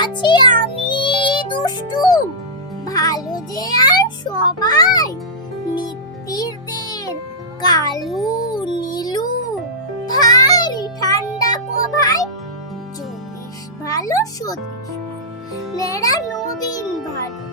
কাছে আমি, দুষ্টু। ভালো যে আর সবাই। মিত্তির দের কালু, নীলু। ভাই ঠান্ডা কো ভাই জ্যোতিষ ভালো সতীশ নেড়া নবীন ভালো।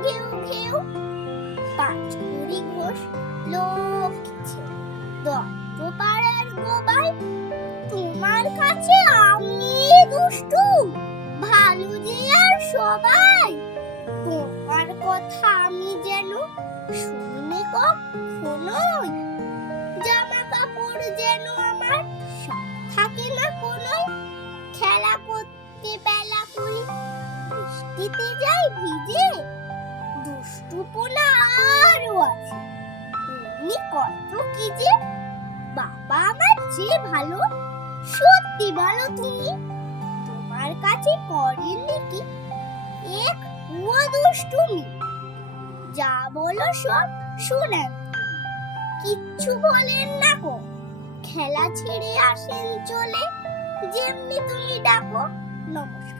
ঘেউ ঘেউ ঘোষ লোক দত্ত পাড়ার গোবাই তোমার কাছে আমি দুষ্টু, ভালো যে আর সবাই। তোমার কথা আমি যেন শুনে কখনোই জামা কাপড় যেন আমার থাকে না কোনোই। খেলা করতে করি বৃষ্টিতে যাই ভিজে দুষ্টু পোনা আরও আছে। এমনি কত কি যে বাবা আমার যে ভালো, সত্যি ভালো তুমি, তোমার কাছে করেননি কি এক ও দুষ্টুমি? যা বলো সব শুনেন। কিচ্ছু বলেন না গো। খেলা ছেড়ে আসেন চলে, যেমনি তুমি ডাকো। নমস্কার।